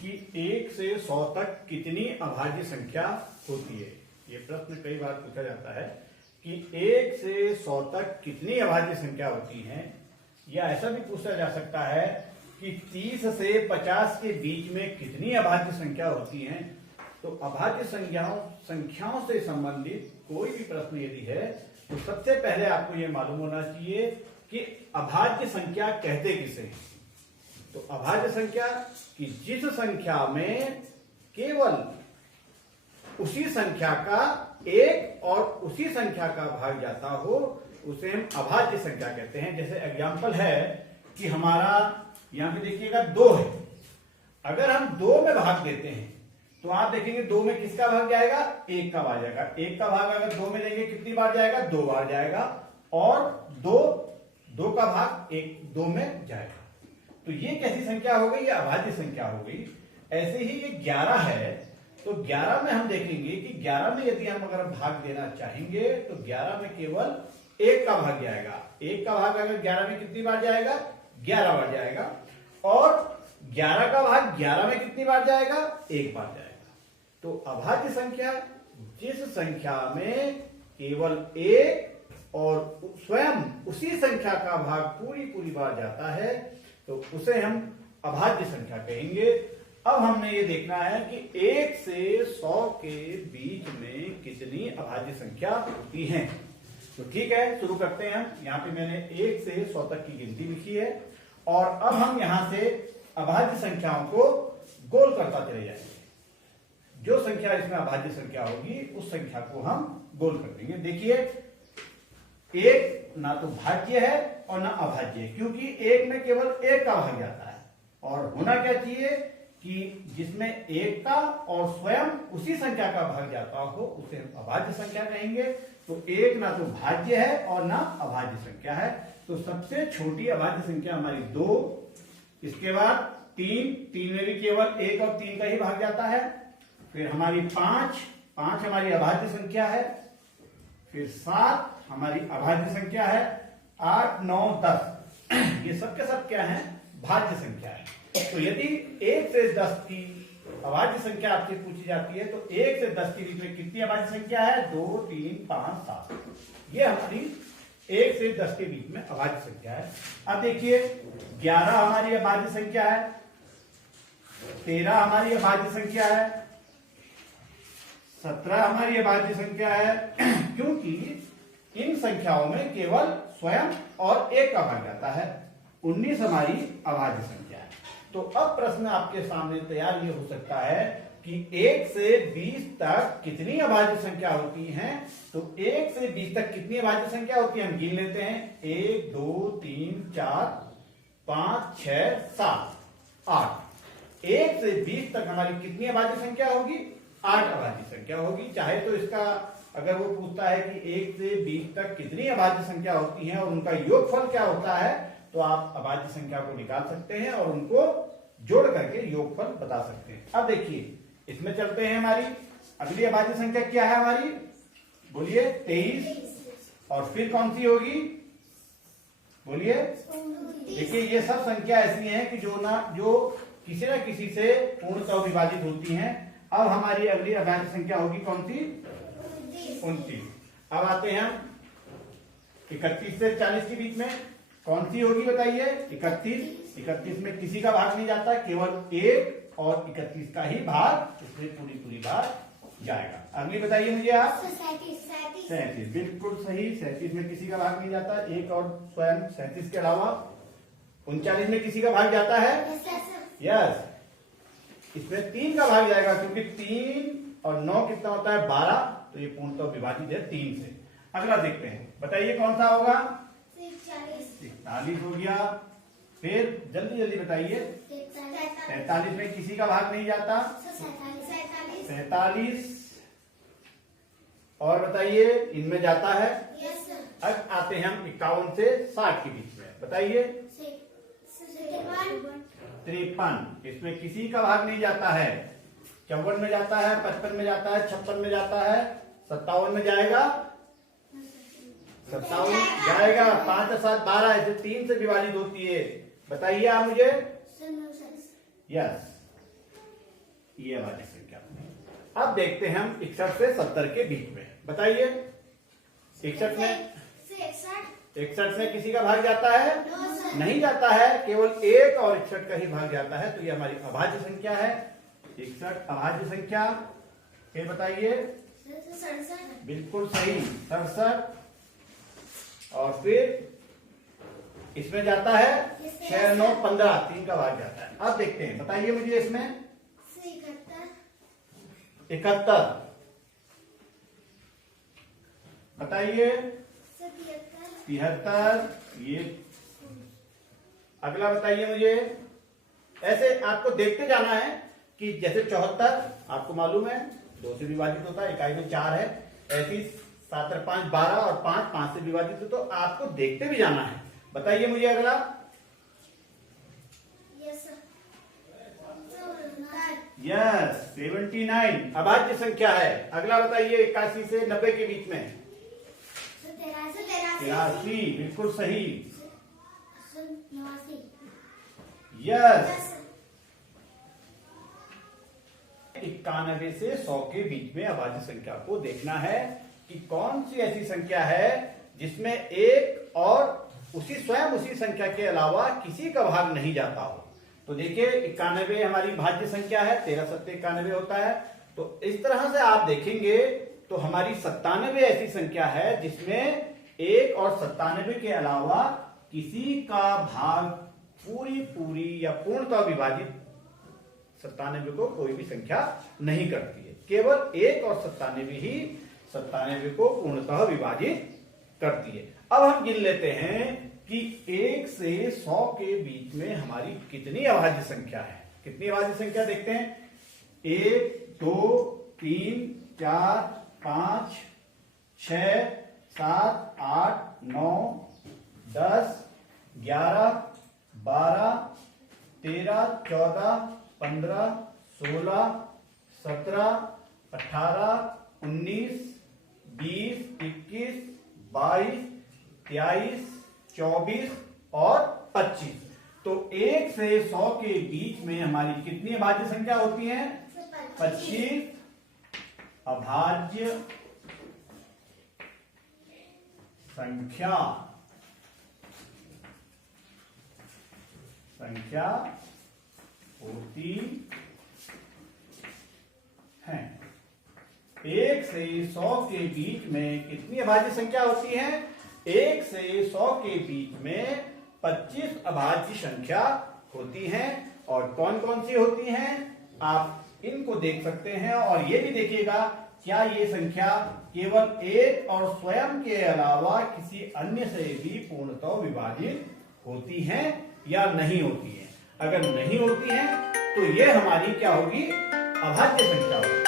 कि 1 से 100 तक कितनी अभाज्य संख्या होती है। ये प्रश्न कई बार पूछा जाता है कि 1 से 100 तक कितनी अभाज्य संख्या होती है, या ऐसा भी पूछा जा सकता है कि 30 से 50 के बीच में कितनी अभाज्य संख्या होती है। तो अभाज्य संख्याओं से संबंधित कोई भी प्रश्न यदि है तो सबसे पहले आपको यह मालूम होना चाहिए कि अभाज्य संख्या कहते किसे हैं। तो अभाज्य संख्या कि जिस संख्या में केवल उसी संख्या का एक और उसी संख्या का भाग जाता हो उसे हम अभाज्य संख्या कहते हैं। जैसे एग्जांपल है कि हमारा यहां पे देखिएगा 2 है, अगर हम 2 में भाग देते हैं तो आप देखेंगे 2 में किसका भाग जाएगा, 1 का भाग जाएगा। 1 का भाग अगर 2 में देंगे कितनी बार जाएगा, 2 बार जाएगा, और 2 का भाग 2 में जाएगा। तो ये कैसी संख्या हो गई, ये अभाज्य संख्या हो गई। ऐसे ही ये 11 है, तो 11 में हम देखेंगे कि 11 में यदि हम अगर भाग देना चाहेंगे तो 11 में केवल 1 का भाग जाएगा। 1 का भाग अगर 11 में कितनी बार जाएगा, 11 बार जाएगा, और 11 का भाग 11 में कितनी बार जाएगा, 1 बार जाएगा। तो अभाज्य संख्या जिस संख्या में केवल 1 और स्वयं उसी संख्या का भाग पूरी बार जाता है तो उसे हम अभाज्य संख्या कहेंगे। अब हमने ये देखना है कि 1 से 100 के बीच में कितनी अभाज्य संख्या होती है। तो ठीक है, शुरू करते हैं हम। यहाँ पे मैंने 1 से 100 तक की गिनती लिखी है, और अब हम यहां से अभाज्य संख्याओं को गोल करता चले जाएंगे। जो संख्या इसमें अभाज्य संख्या होगी उस संख्या को हम गोल कर देंगे। देखिए 1 ना तो भाज्य है और ना अभाज्य है, क्योंकि 1 में केवल 1 का भाग जाता है, और होना क्या चाहिए कि जिसमें 1 का और स्वयं उसी संख्या का भाग जाता हो उसे हम अभाज्य संख्या कहेंगे। तो 1 ना तो भाज्य है और ना अभाज्य संख्या है। तो सबसे छोटी अभाज्य संख्या हमारी 2, इसके बाद 3 में भी केवल 1 और 3 का ही भाग जाता है। फिर हमारी 5 हमारी अभाज्य संख्या है। फिर 7 हमारी अभाज्य संख्या है। 8, 9, 10 ये सब के सब क्या है, भाज्य संख्या है। तो यदि 1 से 10 की अभाज्य संख्या आपसे पूछी जाती है तो 1 से 10 के बीच में कितनी अभाज्य संख्या है, 2, 3, 5, 7। ये हमारी 1 से 10 के बीच में अभाज्य संख्या है। अब देखिए 11 हमारी अभाज्य संख्या है, 13 हमारी अभाज्य संख्या है, 17 हमारी अभाज्य संख्या है, क्योंकि इन संख्याओं में केवल स्वयं और 1 का भाग जाता है। 19 हमारी अभाज्य संख्या है। तो अब प्रश्न आपके सामने तैयार ये हो सकता है कि 1 से 20 तक कितनी अभाज्य संख्या होती है। तो 1 से 20 तक कितनी अभाज्य संख्या होती है, हम गिन लेते हैं। 1, 2, 3, 4, 5, 6, 7, 8। 1 से 20 तक हमारी कितनी अभाज्य संख्या होगी, 8 अभाज्य संख्या होगी। चाहे तो इसका अगर वो पूछता है कि 1 से 20 तक कितनी अभाज्य संख्या होती है और उनका योगफल क्या होता है, तो आप अभाज्य संख्या को निकाल सकते हैं और उनको जोड़ करके योगफल बता सकते हैं। अब देखिए इसमें चलते हैं। हमारी अगली अभाज्य संख्या क्या है हमारी, बोलिए, 23। और फिर कौन सी होगी, बोलिए। देखिए ये सब संख्या ऐसी हैं कि जो किसी न किसी से पूर्णतः विभाजित होती हैं। अब हमारी अगली अभाज्य संख्या होगी कौन सी, 29। अब आते हैं 31 से 40 के बीच में कौन सी होगी, बताइए। 31 में किसी का भाग नहीं जाता, केवल 1 और 31 का ही भाग इसमें पूरी बार जाएगा। अगली बताइए मुझे आप। 37 बिल्कुल सही। 37 में किसी का भाग नहीं जाता, 1 और स्वयं 37 के अलावा। 39 में किसी का भाग जाता है, यस। इसमें 3 का भाग जाएगा, क्योंकि 3 और 9 कितना होता है, 12। तो ये पूर्णतः विभाजित है 3 से। अगला देखते हैं, बताइए कौन सा होगा, 41 हो गया। फिर जल्दी बताइए। 43 में किसी का भाग नहीं जाता, 47। और बताइए इनमें जाता है। अब आते हैं हम 51 से 60 के बीच में, बताइए। 53 इसमें किसी का भाग नहीं जाता है। 54 में जाता है, 55 में जाता है, 56 में जाता है, 57 में जाएगा, 57 जाएगा। 5 और 7 12, ऐसे 3 से विभाजित होती है। बताइए आप मुझे, यस। ये अभाज्य संख्या। अब देखते हैं हम 61 से 70 के बीच में, बताइए 61 में 61 में किसी का भाग जाता है? नहीं जाता है, केवल 1 और 61 का ही भाग जाता है, तो ये हमारी अभाज्य संख्या है। 61 अभाज्य संख्या। फिर बताइए। बिल्कुल सही, 67। और फिर इसमें जाता है 6, 9, 15, 3 का भाग जाता है। अब देखते हैं, बताइए मुझे इसमें 71, बताइए 73, ये अगला बताइए मुझे। ऐसे आपको देखते जाना है कि जैसे 74 आपको मालूम है 2 से विभाजित होता है, इकाई में 4 है, ऐसी 7 और 5 12 और 5 से विभाजित हो, तो आपको देखते भी जाना है। बताइए मुझे अगला। यस 79 अभाज्य संख्या है। अगला बताइए 81 से 90 के बीच में। 83 बिल्कुल सही। यस 91 से 100 के बीच में अभाज्य संख्या को देखना है कि कौन सी ऐसी संख्या है जिसमें एक और उसी संख्या के अलावा किसी का भाग नहीं जाता हो। तो देखिए 91 हमारी भाज्य संख्या है, 13 7 91 होता है। तो इस तरह से आप देखेंगे तो हमारी 97 ऐसी संख्या है जिसमें 1 और 97 के अलावा किसी का भाग पूरी या पूर्णतः विभाजित 97 को कोई भी संख्या नहीं करती है, केवल 1 और 97 ही 97 को पूर्णतः विभाजित करती है। अब हम गिन लेते हैं कि 1 से 100 के बीच में हमारी कितनी अभाज्य संख्या है। कितनी अभाज्य संख्या देखते हैं। 1 2 3 4 5 6 7 8 9 10 11 12 13 14 15 16 17 18 19 20 21 22 23 24 और 25। तो 1 से 100 के बीच में हमारी कितनी अभाज्य संख्या होती है? 25 अभाज्य संख्या होती है। 1 से 100 के बीच में कितनी अभाज्य संख्या होती है? 1 से 100 के बीच में 25 अभाज्य संख्या होती हैं। और कौन कौन सी होती हैं आप इनको देख सकते हैं। और ये भी देखिएगा क्या ये संख्या केवल 1 और स्वयं के अलावा किसी अन्य से भी पूर्णतः विभाजित होती हैं या नहीं होती हैं। अगर नहीं होती हैं तो ये हमारी क्या होगी? अभाज्य संख्या होगी।